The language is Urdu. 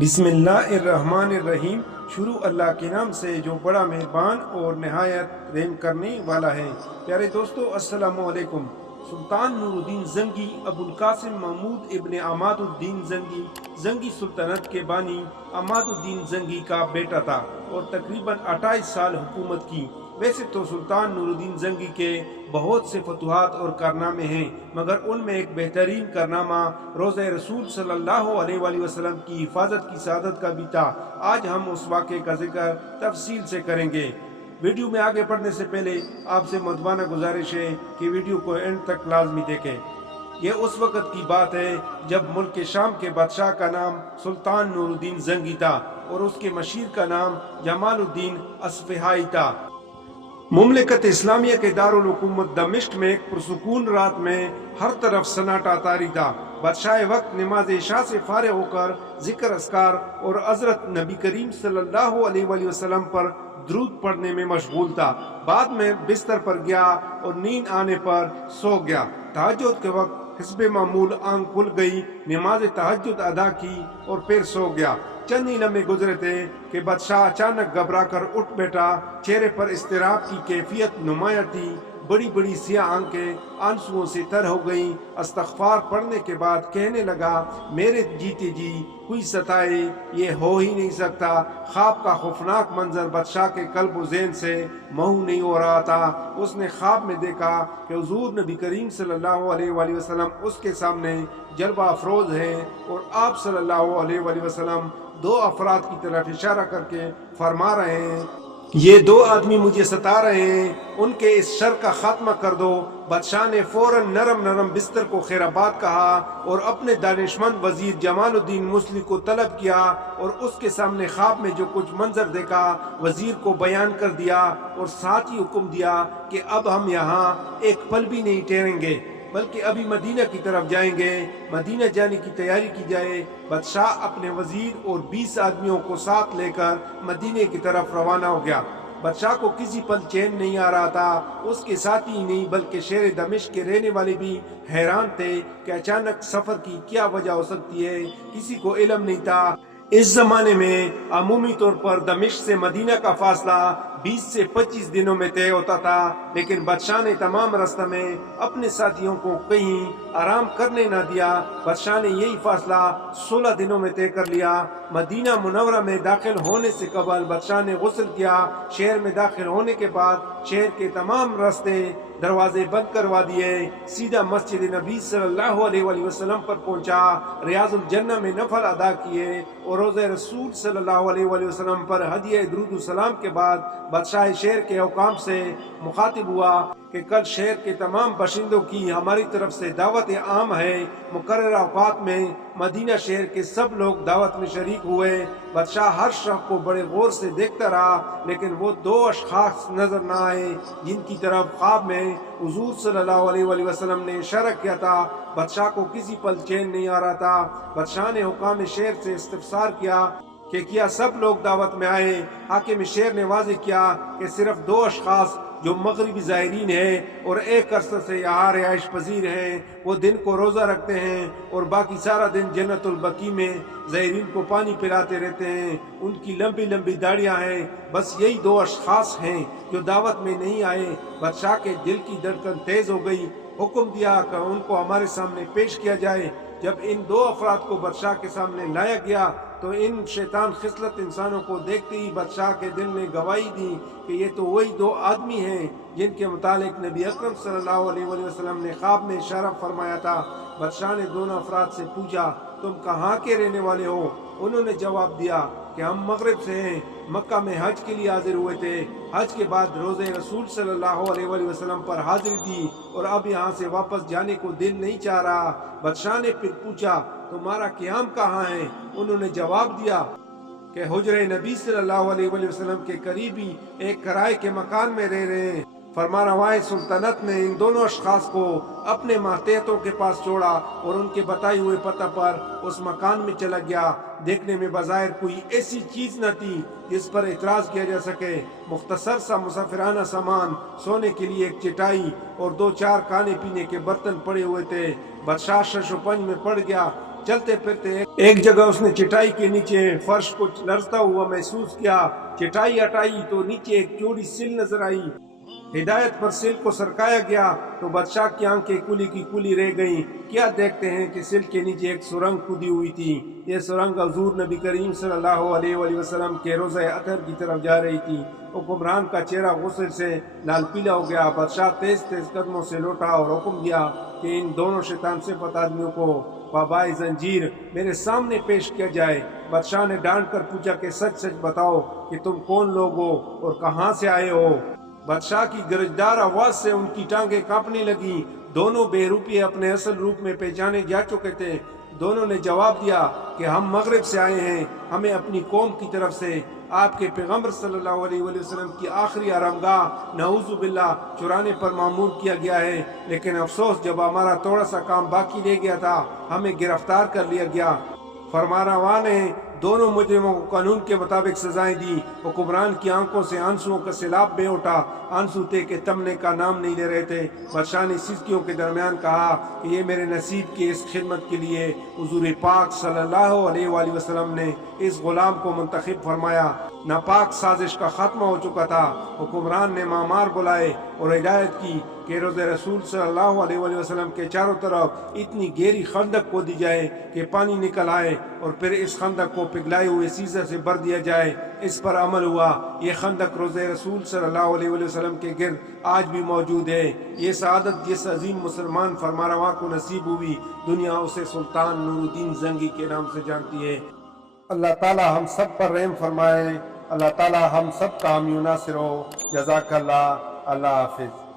بسم اللہ الرحمن الرحیم۔ شروع اللہ کے نام سے جو بڑا مہربان اور نہایت رحم کرنے والا ہے۔ پیارے دوستو، السلام علیکم۔ سلطان نور الدین زنگی ابو القاسم محمود ابن عماد الدین زنگی زنگی سلطنت کے بانی عماد الدین زنگی کا بیٹا تھا اور تقریباً 28 سال حکومت کی۔ ویسے تو سلطان نور الدین زنگی کے بہت سے فتوحات اور کارنامے ہیں، مگر ان میں ایک بہترین کارنامہ روضہ رسول صلی اللہ علیہ وآلہ وسلم کی حفاظت کی سعادت کا بھی تھا۔ آج ہم اس واقعے کا ذکر تفصیل سے کریں گے۔ ویڈیو میں آگے بڑھنے سے پہلے آپ سے مدبانہ گزارش ہے کہ ویڈیو کو اینڈ تک لازمی دیکھیں۔ یہ اس وقت کی بات ہے جب ملک شام کے بادشاہ کا نام سلطان نور الدین زنگی تھا اور اس کے مشیر کا نام جمال الدین اصفہانی تھا۔ مملکت اسلامیہ کے دارالحکومت دمشق میں ایک پرسکون رات میں ہر طرف سناٹا طاری تھا۔ بادشاہ وقت نماز عشاء سے فارغ ہو کر ذکر اذکار اور حضرت نبی کریم صلی اللہ علیہ وآلہ وسلم پر درود پڑھنے میں مشغول تھا۔ بعد میں بستر پر گیا اور نیند آنے پر سو گیا۔ تہجد کے وقت حسب معمول آنکھ کھل گئی، نماز تہجد ادا کی اور پھر سو گیا۔ چند ہی لمحے گزرے تھے کہ بادشاہ اچانک گھبرا کر اٹھ بیٹھا۔ چہرے پر اضطراب کی کیفیت نمایاں تھی، بڑی بڑی سیاہ آنکھیں آنسوؤں سے تر ہو گئیں۔ استغفار پڑھنے کے بعد کہنے لگا، میرے جیتے جی کوئی ستائے یہ ہو ہی نہیں سکتا۔ خواب کا خوفناک منظر بادشاہ کے قلب و ذہن سے محو نہیں ہو رہا تھا۔ اس نے خواب میں دیکھا کہ حضور نبی کریم صلی اللہ علیہ وآلہ وسلم اس کے سامنے جلوہ افروز ہے اور آپ صلی اللہ علیہ وآلہ وسلم دو افراد کی طرف اشارہ کر کے فرما رہے ہیں، یہ دو آدمی مجھے ستا رہے ہیں، ان کے اس شر کا خاتمہ کر دو۔ بادشاہ نے فوراً نرم بستر کو خیر آباد کہا اور اپنے دانشمند وزیر جمال الدین مسلم کو طلب کیا اور اس کے سامنے خواب میں جو کچھ منظر دیکھا وزیر کو بیان کر دیا اور ساتھ ہی حکم دیا کہ اب ہم یہاں ایک پل بھی نہیں ٹھہریں گے بلکہ ابھی مدینہ کی طرف جائیں گے۔ مدینہ جانے کی تیاری کی جائے۔ بادشاہ اپنے وزیر اور 20 آدمیوں کو ساتھ لے کر مدینہ کی طرف روانہ ہو گیا۔ بادشاہ کو کسی پل چین نہیں آ رہا تھا۔ اس کے ساتھی ہی نہیں بلکہ شہر دمشق کے رہنے والے بھی حیران تھے کہ اچانک سفر کی کیا وجہ ہو سکتی ہے، کسی کو علم نہیں تھا۔ اس زمانے میں عمومی طور پر دمشق سے مدینہ کا فاصلہ 20 سے 25 دنوں میں طے ہوتا تھا، لیکن بادشاہ نے تمام رستہ میں اپنے ساتھیوں کو کہیں آرام کرنے نہ دیا۔ بادشاہ نے یہی فاصلہ 16 دنوں میں طے کر لیا۔ مدینہ منورہ میں داخل ہونے سے قبل بادشاہ نے غسل کیا۔ شہر میں داخل ہونے کے بعد شہر کے تمام راستے دروازے بند کروا دیے، سیدھا مسجد نبی صلی اللہ علیہ وآلہ وسلم پر پہنچا، ریاض الجنہ میں نفل ادا کیے اور روضہ رسول صلی اللہ علیہ وآلہ وسلم پر ہدیہ درود السلام کے بعد بادشاہ شہر کے حکام سے مخاطب ہوا کہ کل شہر کے تمام باشندوں کی ہماری طرف سے دعوت عام ہے۔ مقررہ اوقات میں مدینہ شہر کے سب لوگ دعوت میں شریک ہوئے۔ بادشاہ ہر شخص کو بڑے غور سے دیکھتا رہا، لیکن وہ دو اشخاص نظر نہ آئے جن کی طرف خواب میں حضور صلی اللہ علیہ وآلہ وسلم نے اشارہ کیا تھا۔ بادشاہ کو کسی پل چین نہیں آ رہا تھا۔ بادشاہ نے حکام شہر سے استفسار کیا کہ کیا سب لوگ دعوت میں آئے؟ حاکم شہر نے واضح کیا کہ صرف دو اشخاص جو مغربی زائرین ہیں اور ایک عرصے سے یہاں رہائش پذیر ہیں، وہ دن کو روزہ رکھتے ہیں اور باقی سارا دن جنت البقیع میں زائرین کو پانی پلاتے رہتے ہیں۔ ان کی لمبی داڑیاں ہیں۔ بس یہی دو اشخاص ہیں جو دعوت میں نہیں آئے۔ بادشاہ کے دل کی دھڑکن تیز ہو گئی۔ حکم دیا کہ ان کو ہمارے سامنے پیش کیا جائے۔ جب ان دو افراد کو بادشاہ کے سامنے لایا گیا تو ان شیطان خصلت انسانوں کو دیکھتے ہی بادشاہ کے دل نے گواہی دی کہ یہ تو وہی دو آدمی ہیں جن کے متعلق نبی اکرم صلی اللہ علیہ وآلہ وسلم نے خواب میں اشارہ فرمایا تھا۔ بادشاہ نے دونوں افراد سے پوچھا، تم کہاں کے رہنے والے ہو؟ انہوں نے جواب دیا کہ ہم مغرب سے ہیں، مکہ میں حج کے لیے حاضر ہوئے تھے، حج کے بعد روزہ رسول صلی اللہ علیہ وآلہ وسلم پر حاضری دی اور اب یہاں سے واپس جانے کو دل نہیں چاہ رہا۔ بادشاہ نے پھر پوچھا، تمہارا قیام کہاں ہے؟ انہوں نے جواب دیا کہ حجرہ نبی صلی اللہ علیہ وآلہ وسلم کے قریب ہی ایک کرائے کے مکان میں رہ رہے ہیں۔ فرمانروائے سلطنت نے ان دونوں اشخاص کو اپنے ماتحتوں کے پاس چھوڑا اور ان کے بتائے ہوئے پتہ پر اس مکان میں چلا گیا۔ دیکھنے میں بظاہر کوئی ایسی چیز نہ تھی جس پر اعتراض کیا جا سکے۔ مختصر سا مسافرانہ سامان، سونے کے لیے ایک چٹائی اور 2-4 کھانے پینے کے برتن پڑے ہوئے تھے۔ بادشاہ شش و پنج میں پڑ گیا چلتے پھرتے ایک جگہ اس نے چٹائی کے نیچے فرش کو لرزتا ہوا محسوس کیا۔ چٹائی ہٹائی تو نیچے ایک چوڑی سل نظر آئی۔ ہدایت پر سل کو سرکایا گیا تو بادشاہ کی آنکھیں کھلی کی کھلی رہ گئیں۔ کیا دیکھتے ہیں کہ سل کے نیچے ایک سرنگ کھودی ہوئی تھی۔ یہ سرنگ حضور نبی کریم صلی اللہ علیہ وآلہ وسلم کے روضہ اطہر کی طرف جا رہی تھی۔ حکمران کا چہرہ غصے سے لال پیلا ہو گیا۔ بادشاہ تیز تیز قدموں سے لوٹا اور حکم دیا کہ ان دونوں شیطان صفت آدمیوں کو بابائے زنجیر میرے سامنے پیش کیا جائے۔ بادشاہ نے ڈانٹ کر پوچھا کہ سچ سچ بتاؤ کہ تم کون لوگ ہو اور کہاں سے آئے ہو۔ بادشاہ کی گرجدار آواز سے ان کی ٹانگیں کانپنے لگیں۔ دونوں بے روپیے اپنے اصل روپ میں پہچانے جا چکے تھے۔ دونوں نے جواب دیا کہ ہم مغرب سے آئے ہیں، ہمیں اپنی قوم کی طرف سے آپ کے پیغمبر صلی اللہ علیہ وآلہ وسلم کی آخری آرامگاہ نعوذ باللہ چرانے پر مامور کیا گیا ہے، لیکن افسوس جب ہمارا تھوڑا سا کام باقی رہ گیا تھا ہمیں گرفتار کر لیا گیا۔ فرمانروا نے دونوں مجرموں کو قانون کے مطابق سزائیں دی۔ حکمران کی آنکھوں سے آنسوؤں کا سیلاب بہہ اٹھا۔ آنسو تھے کہ تمنے کا نام نہیں لے رہے تھے۔ بادشاہ نے سسکیوں کے درمیان کہا کہ یہ میرے نصیب کی اس خدمت کے لیے حضور پاک صلی اللہ علیہ وآلہ وسلم نے اس غلام کو منتخب فرمایا۔ ناپاک سازش کا خاتمہ ہو چکا تھا۔ حکمران نے معمار بلائے اور ہدایت کی کہ روضہ رسول صلی اللہ علیہ وآلہ وسلم کے چاروں طرف اتنی گہری خندق کھودی جائے کہ پانی نکل آئے اور پھر اس خندق کو پگھلائے ہوئے سیسے سے بھر دیا جائے۔ اس پر عمل ہوا۔ یہ خندق روضہ رسول صلی اللہ علیہ وآلہ وسلم کے گرد آج بھی موجود ہے۔ یہ سعادت جس عظیم مسلمان فرمانروا کو نصیب ہوئی، دنیا اسے سلطان نور الدین زنگی کے نام سے جانتی ہے۔ اللہ تعالی ہم سب پر رحم فرمائے۔ اللہ تعالی ہم سب کا حامی و ناصر ہو۔ جزاک اللہ۔ اللہ حافظ۔